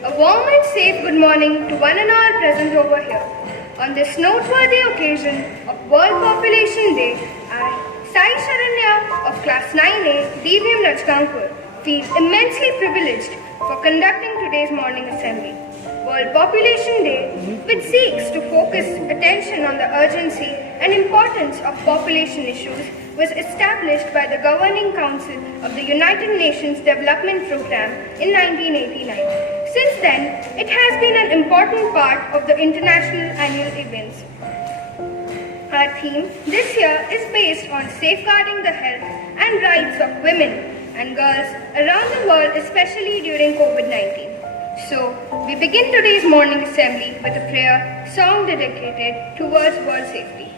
A warm and safe good morning to one and all present over here. On this noteworthy occasion of World Population Day, I, Sai Sharanya of Class 9A, DVM Rajgangpur, feel immensely privileged for conducting today's morning assembly. World Population Day, which seeks to focus attention on the urgency and importance of population issues, was established by the Governing Council of the United Nations Development Programme in 1989. Since then, it has been an important part of the international annual events. Our theme this year is based on safeguarding the health and rights of women and girls around the world, especially during COVID-19. So, we begin today's morning assembly with a prayer song dedicated towards world safety.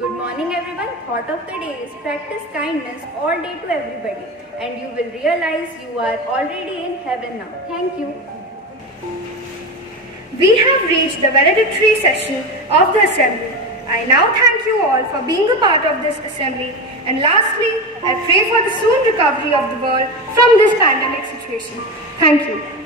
Good morning everyone. Thought of the day is practice kindness all day to everybody and you will realize you are already in heaven now. Thank you. We have reached the valedictory session of the assembly. I now thank you all for being a part of this assembly, and lastly, I pray for the soon recovery of the world from this pandemic situation. Thank you.